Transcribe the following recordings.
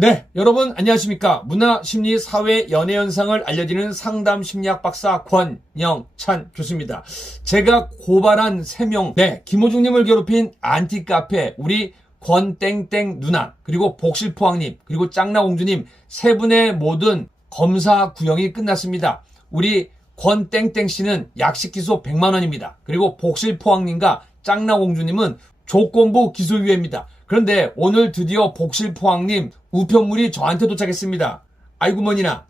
네, 여러분 안녕하십니까. 문화, 심리, 사회, 연애 현상을 알려드리는 상담 심리학 박사 권영찬 교수입니다. 제가 고발한 3명, 김호중님을 괴롭힌 안티카페, 우리 권땡땡 누나, 그리고 복실포항님, 그리고 짱나공주님 3분의 모든 검사 구형이 끝났습니다. 우리 권땡땡씨는 약식 기소 100만원입니다. 그리고 복실포항님과 짱나공주님은 조건부 기소유예입니다. 그런데 오늘 드디어 복실포항님 우편물이 저한테 도착했습니다. 아이고 머니나.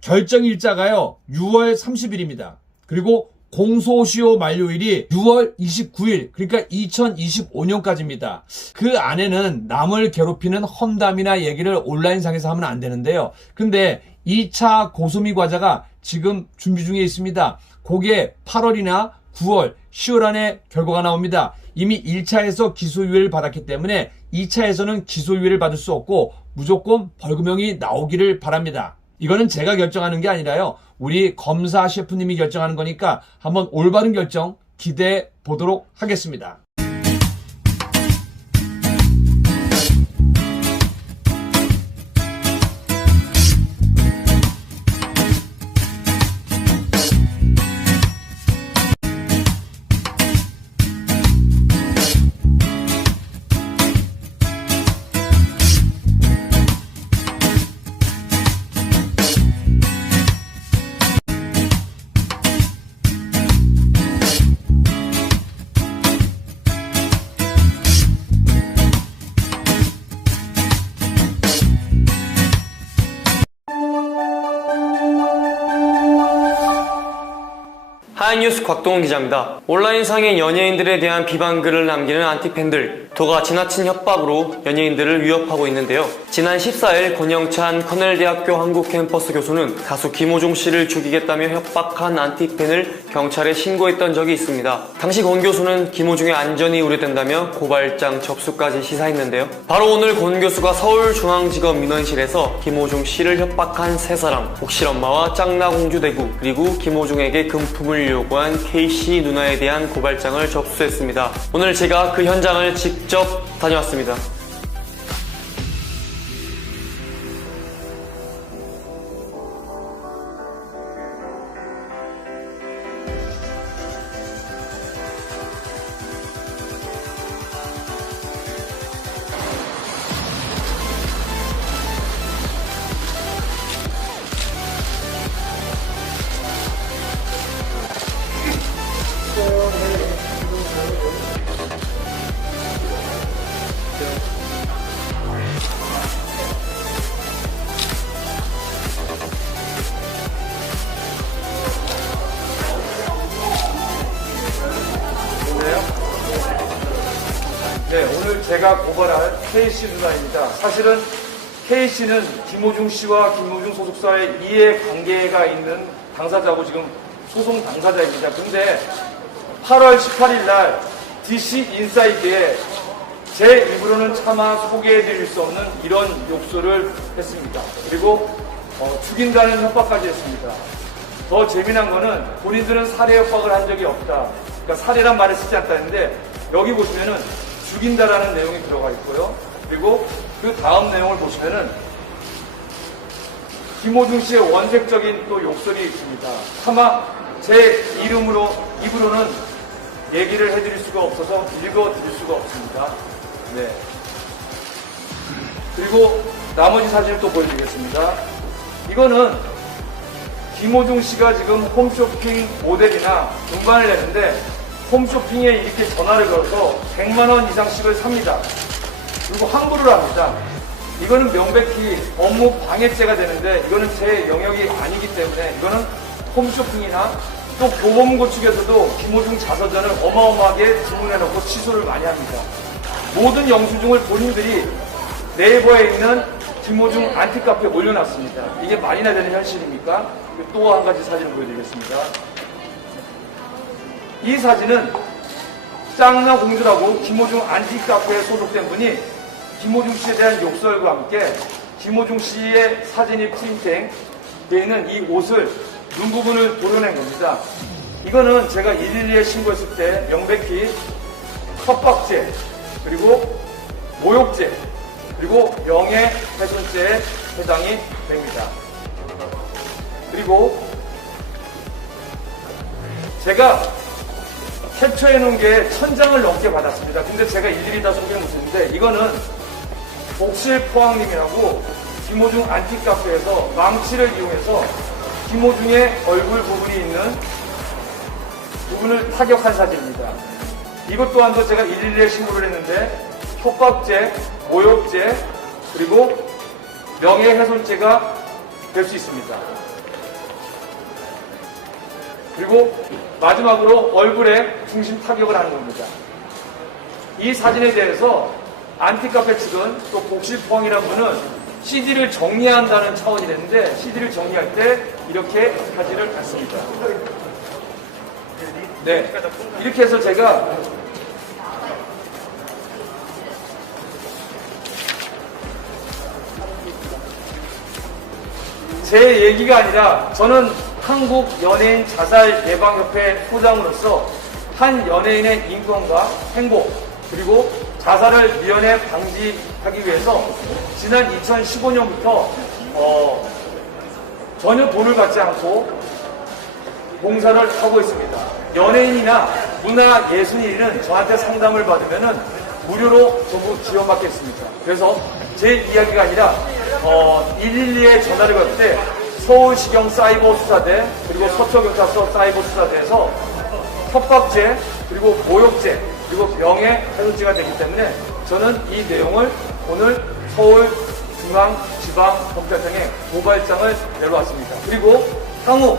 결정일자가요 6월 30일입니다. 그리고 공소시효 만료일이 6월 29일, 그러니까 2025년까지입니다. 그 안에는 남을 괴롭히는 험담이나 얘기를 온라인상에서 하면 안 되는데요. 근데 2차 고소미 과자가 지금 준비 중에 있습니다. 그게 8월이나 9월, 10월 안에 결과가 나옵니다. 이미 1차에서 기소유예를 받았기 때문에 2차에서는 기소유예를 받을 수 없고 무조건 벌금형이 나오기를 바랍니다. 이거는 제가 결정하는 게 아니라요. 우리 검사 셰프님이 결정하는 거니까 한번 올바른 결정 기대해 보도록 하겠습니다. 하이뉴스 곽동훈 기자입니다. 온라인상의 연예인들에 대한 비방글을 남기는 안티팬들, 도가 지나친 협박으로 연예인들을 위협하고 있는데요. 지난 14일 권영찬 커넬대학교 한국 캠퍼스 교수는 가수 김호중 씨를 죽이겠다며 협박한 안티팬을 경찰에 신고했던 적이 있습니다. 당시 권 교수는 김호중의 안전이 우려된다며 고발장 접수까지 시사했는데요. 바로 오늘 권 교수가 서울중앙지검 민원실에서 김호중 씨를 협박한 3사람, 복실엄마와 짱나공주 대구, 그리고 김호중에게 금품을 요구한 K씨 누나에 대한 고발장을 접수했습니다. 오늘 제가 그 현장을 직접 다녀왔습니다. 네, 오늘 제가 고발할 K씨 누나입니다. 사실은 K씨는 김호중 씨와 김호중 소속사의 이해관계가 있는 당사자고 지금 소송 당사자입니다. 근데 8월 18일 날 DC 인사이드에 제 입으로는 차마 소개해드릴 수 없는 이런 욕설을 했습니다. 그리고 죽인다는 협박까지 했습니다. 더 재미난 거는 본인들은 살해 협박을 한 적이 없다. 그러니까 살해란 말을 쓰지 않다는데 여기 보시면은 죽인다라는 내용이 들어가 있고요. 그리고 그 다음 내용을 보시면은 김호중 씨의 원색적인 또 욕설이 있습니다. 차마 제 입으로는 얘기를 해드릴 수가 없어서 읽어드릴 수가 없습니다. 네. 그리고 나머지 사진을 또 보여드리겠습니다. 이거는 김호중 씨가 지금 홈쇼핑 모델이나 등반을 했는데 홈쇼핑에 이렇게 전화를 걸어서 100만원 이상씩을 삽니다. 그리고 환불을 합니다. 이거는 명백히 업무 방해죄가 되는데 이거는 제 영역이 아니기 때문에 이거는 홈쇼핑이나 또 교보문고 측에서도 김호중 자서전을 어마어마하게 주문해놓고 취소를 많이 합니다. 모든 영수증을 본인들이 네이버에 있는 김호중 안티카페에 올려놨습니다. 이게 말이나 되는 현실입니까? 또 한 가지 사진을 보여드리겠습니다. 이 사진은 짱나공주라고 김호중 안티카페에 소속된 분이 김호중 씨에 대한 욕설과 함께 김호중 씨의 사진이 프린팅 되어 있는 이 옷을 눈 부분을 도려낸 겁니다. 이거는 제가 112에 신고했을 때 명백히 협박죄, 그리고 모욕죄, 그리고 명예훼손죄에 해당이 됩니다. 그리고 제가 캡처해 놓은 게 1000장을 넘게 받았습니다. 근데 제가 일일이 다 소개 못했는데 이거는 복실포항님이라고 김호중 안티카페에서 망치를 이용해서 김호중의 얼굴 부분이 있는 부분을 타격한 사진입니다. 이것 또한도 제가 112에 신고를 했는데 협박죄, 모욕죄, 그리고 명예훼손죄가 될 수 있습니다. 그리고 마지막으로 얼굴에 중심 타격을 하는 겁니다. 이 사진에 대해서 안티카페 측은 또 복실포항이라는 분은 CD를 정리한다는 차원이 됐는데 CD를 정리할 때 이렇게 사진을 갖습니다. 네, 이렇게 해서 제가 제 얘기가 아니라 저는 한국 연예인 자살 예방협회 소장으로서 한 연예인의 인권과 행복 그리고 자살을 미연에 방지하기 위해서 지난 2015년부터 전혀 돈을 받지 않고 봉사를 하고 있습니다. 연예인이나 문화예술인은 저한테 상담을 받으면은 무료로 전부 지원받겠습니다. 그래서 제 이야기가 아니라 112에 전화를 걸 때 서울시경 사이버수사대 그리고 서초경찰서 사이버수사대에서 협박죄 그리고 모욕죄 그리고 명예훼손죄가 되기 때문에 저는 이 내용을 오늘 서울중앙지방검찰청에 고발장을 내려왔습니다. 그리고 향후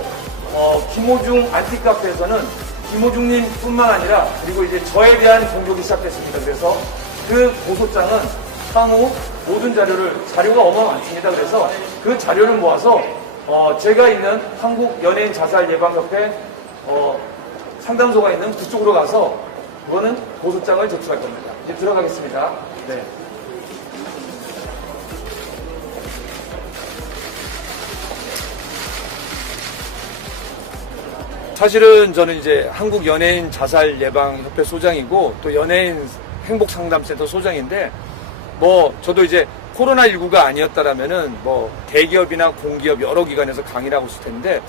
김호중 안티카페에서는 김호중님 뿐만 아니라 그리고 이제 저에 대한 공격이 시작됐습니다. 그래서 그 고소장은 향후 모든 자료가 어마어마합니다. 그래서 그 자료를 모아서 제가 있는 한국 연예인 자살 예방협회 상담소가 있는 그쪽으로 가서 그거는 고소장을 제출할 겁니다. 이제 들어가겠습니다. 네. 사실은 저는 이제 한국 연예인 자살 예방협회 소장이고 또 연예인 행복상담센터 소장인데 저도 이제 코로나19가 아니었다라면은 대기업이나 공기업 여러 기관에서 강의를 하고 있을 텐데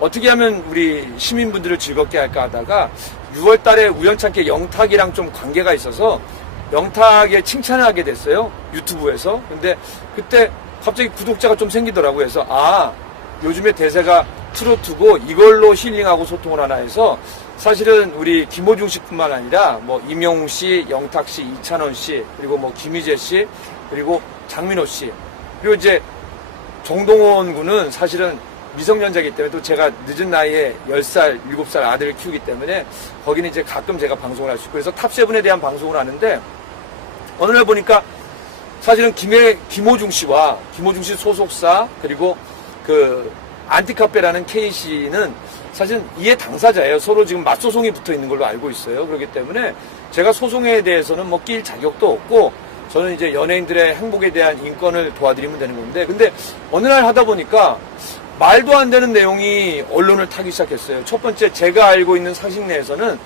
어떻게 하면 우리 시민분들을 즐겁게 할까 하다가 6월 달에 우연찮게 영탁이랑 좀 관계가 있어서 영탁에 칭찬을 하게 됐어요. 유튜브에서. 근데 그때 갑자기 구독자가 좀 생기더라고요. 그래서 요즘에 대세가 트로트고 이걸로 힐링하고 소통을 하나 해서 사실은 우리 김호중 씨뿐만 아니라 임영웅 씨, 영탁 씨, 이찬원 씨, 그리고 김희재 씨, 그리고 장민호 씨, 그리고 이제 정동원 군은 사실은 미성년자이기 때문에 또 제가 늦은 나이에 10살, 7살 아들을 키우기 때문에 거기는 이제 가끔 제가 방송을 할 수 있고 그래서 탑7에 대한 방송을 하는데 어느 날 보니까 사실은 김호중 씨와 김호중 씨 소속사 그리고 그 안티카페라는 K씨는 사실 이해 당사자예요. 서로 지금 맞소송이 붙어 있는 걸로 알고 있어요. 그렇기 때문에 제가 소송에 대해서는 낄 자격도 없고 저는 이제 연예인들의 행복에 대한 인권을 도와드리면 되는 건데 근데 어느 날 하다 보니까 말도 안 되는 내용이 언론을 타기 시작했어요. 첫 번째 제가 알고 있는 상식 내에서는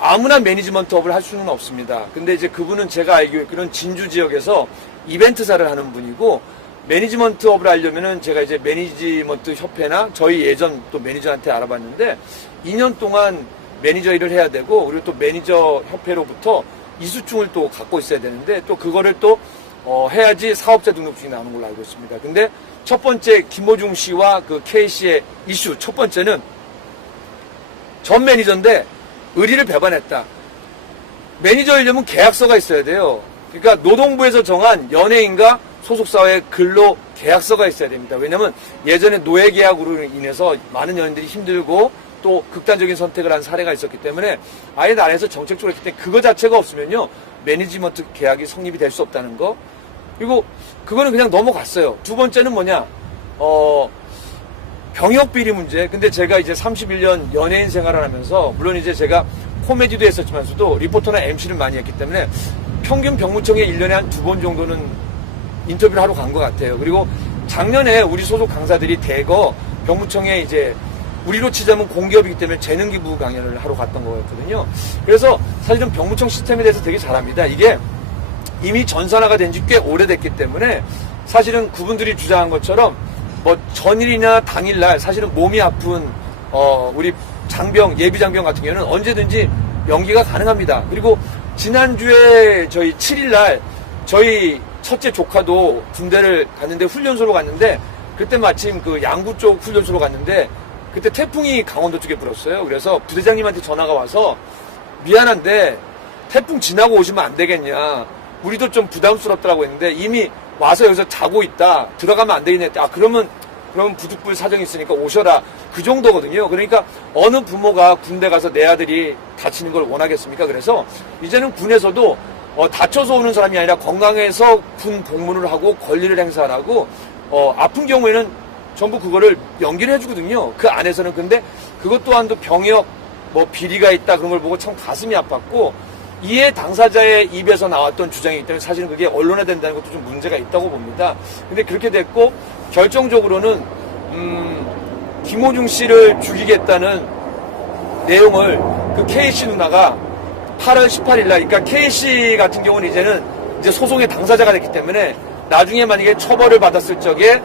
아무나 매니지먼트업을 할 수는 없습니다. 근데 이제 그분은 제가 알고 있기로는 진주 지역에서 이벤트사를 하는 분이고 매니지먼트업을 하려면은 제가 이제 매니지먼트 협회나 저희 예전 또 매니저한테 알아봤는데 2년 동안 매니저 일을 해야 되고 그리고 또 매니저 협회로부터 이수증을 또 갖고 있어야 되는데 또 그거를 또 해야지 사업자 등록증이 나오는 걸로 알고 있습니다. 근데 첫 번째 김호중 씨와 그 K씨의 이슈 첫 번째는 전 매니저인데 의리를 배반했다. 매니저이려면 계약서가 있어야 돼요. 그러니까 노동부에서 정한 연예인과 소속사의 근로 계약서가 있어야 됩니다. 왜냐하면 예전에 노예 계약으로 인해서 많은 연예인들이 힘들고 또 극단적인 선택을 한 사례가 있었기 때문에 아예 나라에서 정책적으로 했기 때문에 그거 자체가 없으면요 매니지먼트 계약이 성립이 될 수 없다는 거. 그리고 그거는 그냥 넘어갔어요. 두 번째는 뭐냐 병역 비리 문제. 근데 제가 이제 31년 연예인 생활을 하면서 물론 이제 제가 코미디도 했었지만서도 리포터나 MC를 많이 했기 때문에 평균 병무청에 1년에 한 2번 정도는 인터뷰를 하러 간 것 같아요. 그리고 작년에 우리 소속 강사들이 대거 병무청에 이제 우리로 치자면 공기업이기 때문에 재능기부 강연을 하러 갔던 거였거든요. 그래서 사실은 병무청 시스템에 대해서 되게 잘합니다. 이게 이미 전산화가 된 지 꽤 오래됐기 때문에 사실은 그분들이 주장한 것처럼 뭐 전일이나 당일날 사실은 몸이 아픈 우리 장병, 예비 장병 같은 경우는 언제든지 연기가 가능합니다. 그리고 지난주에 저희 7일날 저희 첫째 조카도 군대를 갔는데 훈련소로 갔는데 그때 마침 그 양구 쪽 훈련소로 갔는데 그때 태풍이 강원도 쪽에 불었어요. 그래서 부대장님한테 전화가 와서 미안한데 태풍 지나고 오시면 안 되겠냐. 우리도 좀 부담스럽더라고 했는데 이미 와서 여기서 자고 있다. 들어가면 안 되겠냐. 그러면 부득불 사정이 있으니까 오셔라. 그 정도거든요. 그러니까 어느 부모가 군대 가서 내 아들이 다치는 걸 원하겠습니까? 그래서 이제는 군에서도 다쳐서 오는 사람이 아니라 건강해서 군 복무를 하고 권리를 행사하고 아픈 경우에는 전부 그거를 연기를 해주거든요. 그 안에서는. 근데 그것 또한도 병역 뭐 비리가 있다 그런 걸 보고 참 가슴이 아팠고 이에 당사자의 입에서 나왔던 주장이기 때문에 사실은 그게 언론에 된다는 것도 좀 문제가 있다고 봅니다. 근데 그렇게 됐고 결정적으로는 김호중 씨를 죽이겠다는 내용을 그 K씨 누나가 8월 18일 날, 그러니까 K씨 같은 경우는 이제 소송의 당사자가 됐기 때문에 나중에 만약에 처벌을 받았을 적에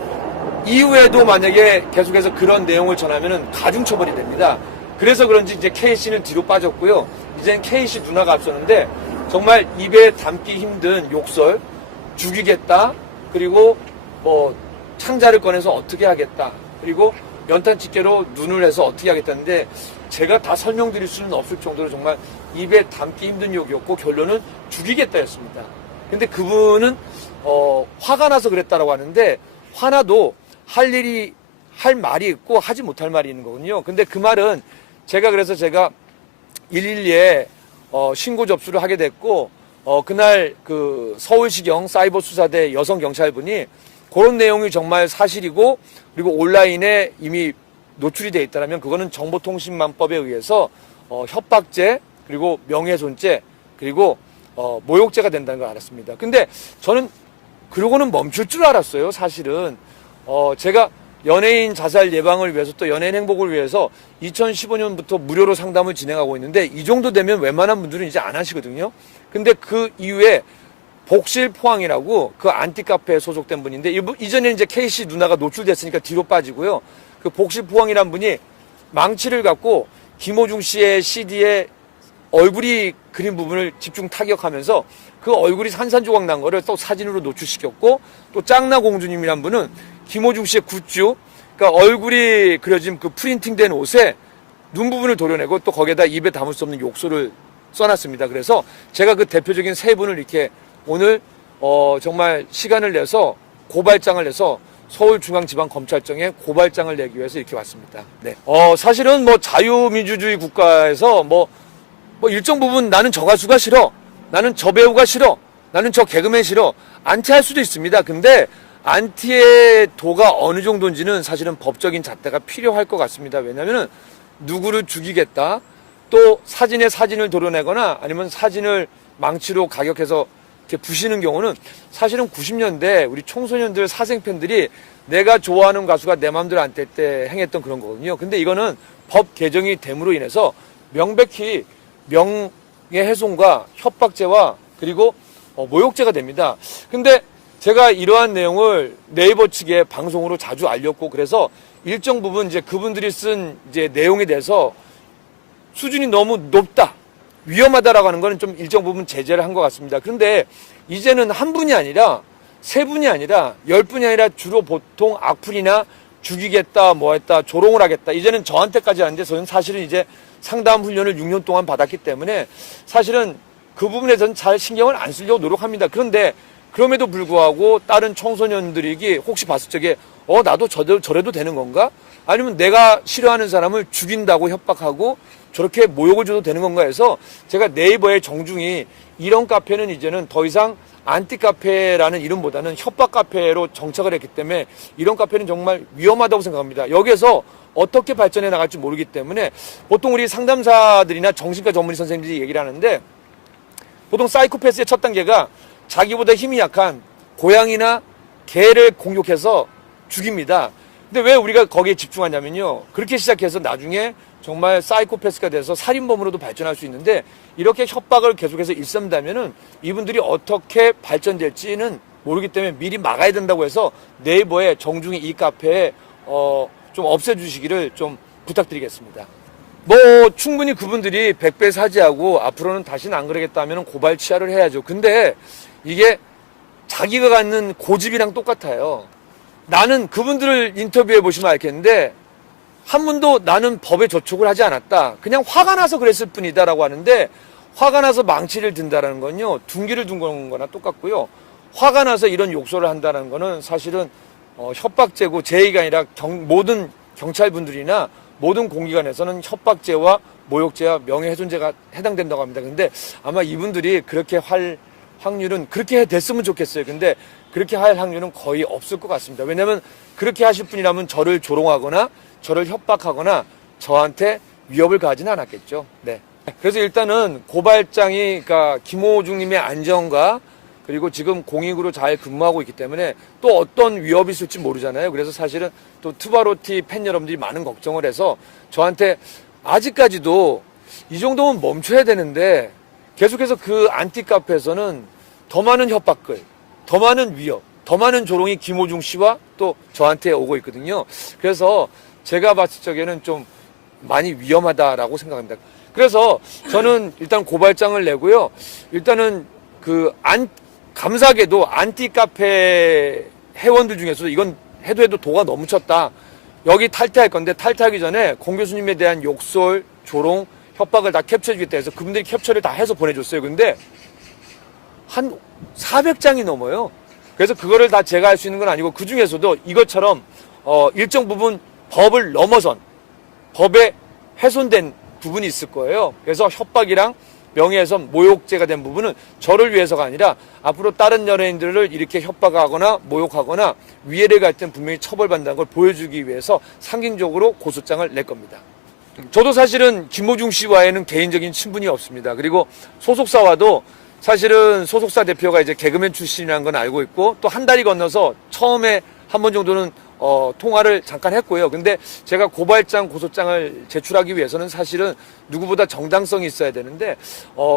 이후에도 만약에 계속해서 그런 내용을 전하면은 가중처벌이 됩니다. 그래서 그런지 이제 K씨는 뒤로 빠졌고요. 이제는 K씨 누나가 앞서는데 정말 입에 담기 힘든 욕설, 죽이겠다, 그리고 뭐 창자를 꺼내서 어떻게 하겠다, 그리고 연탄 집게로 눈을 해서 어떻게 하겠다는데 제가 다 설명드릴 수는 없을 정도로 정말 입에 담기 힘든 욕이었고 결론은 죽이겠다였습니다. 근데 그분은 화가 나서 그랬다라고 하는데 화나도 할 말이 있고 하지 못할 말이 있는 거군요. 근데 그 말은 그래서 제가 112에 신고 접수를 하게 됐고 그날 그 서울시경 사이버수사대 여성경찰분이 그런 내용이 정말 사실이고 그리고 온라인에 이미 노출이 돼 있다면 그거는 정보통신망법에 의해서 협박죄 그리고 명예훼손죄 그리고 모욕죄가 된다는 걸 알았습니다. 근데 저는 그러고는 멈출 줄 알았어요. 사실은 제가 연예인 자살 예방을 위해서 또 연예인 행복을 위해서 2015년부터 무료로 상담을 진행하고 있는데 이 정도 되면 웬만한 분들은 이제 안 하시거든요. 근데 그 이후에 복실포항이라고 그 안티카페에 소속된 분인데 이전에 이제 K씨 누나가 노출됐으니까 뒤로 빠지고요. 그 복실포항이란 분이 망치를 갖고 김호중 씨의 CD에 얼굴이 그린 부분을 집중 타격하면서 그 얼굴이 산산조각 난 거를 또 사진으로 노출시켰고 또 짱나 공주님이란 분은 김호중 씨의 굿즈, 그러니까 얼굴이 그려진 그 프린팅된 옷에 눈 부분을 도려내고 또 거기에다 입에 담을 수 없는 욕설을 써놨습니다. 그래서 제가 그 대표적인 세 분을 이렇게 오늘 정말 시간을 내서 고발장을 내서 서울중앙지방검찰청에 고발장을 내기 위해서 이렇게 왔습니다. 네. 사실은 뭐 자유민주주의 국가에서 뭐 일정 부분 나는 저 가수가 싫어, 나는 저 배우가 싫어, 나는 저 개그맨 싫어, 안티할 수도 있습니다. 근데 안티의 도가 어느 정도인지는 사실은 법적인 잣대가 필요할 것 같습니다. 왜냐하면 누구를 죽이겠다, 또 사진에 사진을 도려내거나 아니면 사진을 망치로 가격해서 이렇게 부시는 경우는 사실은 90년대 우리 청소년들 사생팬들이 내가 좋아하는 가수가 내 마음대로 안 될 때 행했던 그런 거거든요. 근데 이거는 법 개정이 됨으로 인해서 명백히 명예훼손과 협박죄와 그리고 모욕죄가 됩니다. 근데 제가 이러한 내용을 네이버 측에 방송으로 자주 알렸고 그래서 일정 부분 이제 그분들이 쓴 이제 내용에 대해서 수준이 너무 높다, 위험하다라고 하는 거는 좀 일정 부분 제재를 한 것 같습니다. 그런데 이제는 한 분이 아니라 세 분이 아니라 10분이 아니라 주로 보통 악플이나 죽이겠다, 뭐 했다, 조롱을 하겠다. 이제는 저한테까지 하는데 저는 사실은 이제 상담 훈련을 6년 동안 받았기 때문에 사실은 그 부분에 저는 잘 신경을 안 쓰려고 노력합니다. 그런데 그럼에도 불구하고 다른 청소년들이 혹시 봤을 적에 나도 저래도 되는 건가? 아니면 내가 싫어하는 사람을 죽인다고 협박하고 저렇게 모욕을 줘도 되는 건가 해서 제가 네이버의 정중히 이런 카페는 이제는 더 이상 안티카페라는 이름보다는 협박 카페로 정착을 했기 때문에 이런 카페는 정말 위험하다고 생각합니다. 여기에서 어떻게 발전해 나갈지 모르기 때문에 보통 우리 상담사들이나 정신과 전문의 선생님들이 얘기를 하는데 보통 사이코패스의 첫 단계가 자기보다 힘이 약한 고양이나 개를 공격해서 죽입니다. 근데 왜 우리가 거기에 집중하냐면요. 그렇게 시작해서 나중에 정말 사이코패스가 돼서 살인범으로도 발전할 수 있는데 이렇게 협박을 계속해서 일삼다면은 이분들이 어떻게 발전될지는 모르기 때문에 미리 막아야 된다고 해서 네이버에 정중히 이 카페에 좀 없애주시기를 좀 부탁드리겠습니다. 뭐 충분히 그분들이 100배 사죄하고 앞으로는 다시는 안 그러겠다면 고발 치하를 해야죠. 근데 이게 자기가 갖는 고집이랑 똑같아요. 나는 그분들을 인터뷰해 보시면 알겠는데 한 분도 나는 법에 저촉을 하지 않았다. 그냥 화가 나서 그랬을 뿐이다라고 하는데 화가 나서 망치를 든다는 건요. 둔기를 둔 거나 똑같고요. 화가 나서 이런 욕설을 한다는 거는 사실은 협박죄고 제 얘기가 아니라 모든 경찰분들이나 모든 공기관에서는 협박죄와 모욕죄와 명예훼손죄가 해당된다고 합니다. 근데 아마 이분들이 그렇게 할 확률은 그렇게 됐으면 좋겠어요. 근데 그렇게 할 확률은 거의 없을 것 같습니다. 왜냐하면 그렇게 하실 분이라면 저를 조롱하거나 저를 협박하거나 저한테 위협을 가하지는 않았겠죠. 네. 그래서 일단은 고발장이 그러니까 김호중님의 안전과 그리고 지금 공익으로 잘 근무하고 있기 때문에 또 어떤 위협이 있을지 모르잖아요. 그래서 사실은 또 투바로티 팬 여러분들이 많은 걱정을 해서 저한테 아직까지도 이 정도면 멈춰야 되는데 계속해서 그 안티카페에서는 더 많은 협박글, 더 많은 위협, 더 많은 조롱이 김호중 씨와 또 저한테 오고 있거든요. 그래서 제가 봤을 적에는 좀 많이 위험하다라고 생각합니다. 그래서 저는 일단 고발장을 내고요. 일단은 감사하게도 안티카페 회원들 중에서도 이건 해도 도가 너무 쳤다. 여기 탈퇴할 건데 탈퇴하기 전에 공 교수님에 대한 욕설, 조롱, 협박을 다 캡처해주겠다 해서 그분들이 캡처를 다 해서 보내줬어요. 근데 한 400장이 넘어요. 그래서 그거를 다 제가 할 수 있는 건 아니고 그 중에서도 이것처럼 일정 부분 법을 넘어선 법에 훼손된 부분이 있을 거예요. 그래서 협박이랑 명예훼손, 모욕죄가 된 부분은 저를 위해서가 아니라 앞으로 다른 연예인들을 이렇게 협박하거나 모욕하거나 위해를 갈 땐 분명히 처벌받는다는 걸 보여주기 위해서 상징적으로 고소장을 낼 겁니다. 저도 사실은 김호중 씨와에는 개인적인 친분이 없습니다. 그리고 소속사와도 사실은 소속사 대표가 이제 개그맨 출신이라는 건 알고 있고 또 한 달이 건너서 처음에 한 번 정도는 통화를 잠깐 했고요. 근데 제가 고발장, 고소장을 제출하기 위해서는 사실은 누구보다 정당성이 있어야 되는데,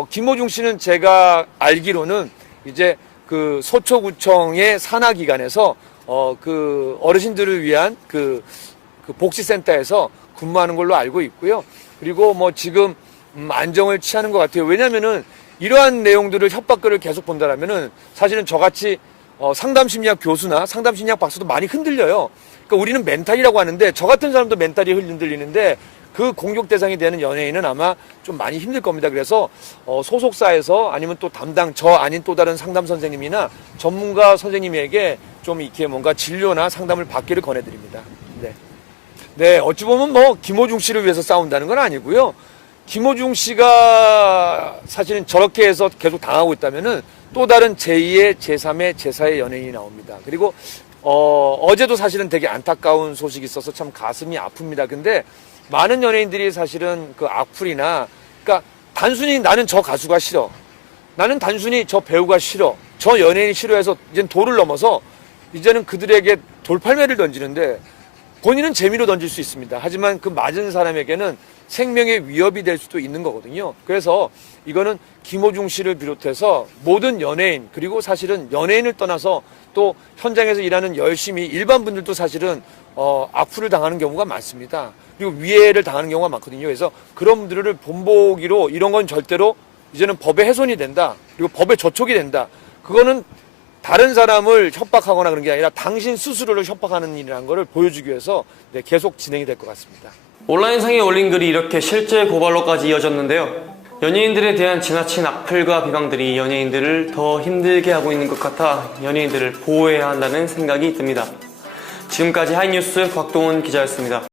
김호중 씨는 제가 알기로는 이제 그 서초구청의 산하기관에서, 그 어르신들을 위한 그 복지센터에서 근무하는 걸로 알고 있고요. 그리고 뭐 지금 안정을 취하는 것 같아요. 왜냐면은 이러한 내용들을 협박글을 계속 본다라면은 사실은 저같이 상담심리학 교수나 상담심리학 박사도 많이 흔들려요. 그러니까 우리는 멘탈이라고 하는데 저 같은 사람도 멘탈이 흔들리는데 그 공격 대상이 되는 연예인은 아마 좀 많이 힘들 겁니다. 그래서 소속사에서 아니면 또 담당 저 아닌 또 다른 상담 선생님이나 전문가 선생님에게 좀 이렇게 뭔가 진료나 상담을 받기를 권해드립니다. 네. 네, 어찌 보면 뭐 김호중 씨를 위해서 싸운다는 건 아니고요. 김호중 씨가 사실은 저렇게 해서 계속 당하고 있다면은 또 다른 제2의, 제3의, 제4의 연예인이 나옵니다. 그리고 어제도 사실은 되게 안타까운 소식이 있어서 참 가슴이 아픕니다. 근데 많은 연예인들이 사실은 그 악플이나 그러니까 단순히 나는 저 가수가 싫어. 나는 단순히 저 배우가 싫어. 저 연예인이 싫어해서 이제는 도를 넘어서 이제는 그들에게 돌팔매를 던지는데 본인은 재미로 던질 수 있습니다. 하지만 그 맞은 사람에게는 생명의 위협이 될 수도 있는 거거든요. 그래서 이거는 김호중 씨를 비롯해서 모든 연예인 그리고 사실은 연예인을 떠나서 또 현장에서 일하는 열심히 일반 분들도 사실은 악플을 당하는 경우가 많습니다. 그리고 위해를 당하는 경우가 많거든요. 그래서 그런 분들을 본보기로 이런 건 절대로 이제는 법에 훼손이 된다. 그리고 법에 저촉이 된다. 그거는 다른 사람을 협박하거나 그런 게 아니라 당신 스스로를 협박하는 일이라는 것을 보여주기 위해서 계속 진행이 될 것 같습니다. 온라인상에 올린 글이 이렇게 실제 고발로까지 이어졌는데요. 연예인들에 대한 지나친 악플과 비방들이 연예인들을 더 힘들게 하고 있는 것 같아 연예인들을 보호해야 한다는 생각이 듭니다. 지금까지 하이뉴스 곽동훈 기자였습니다.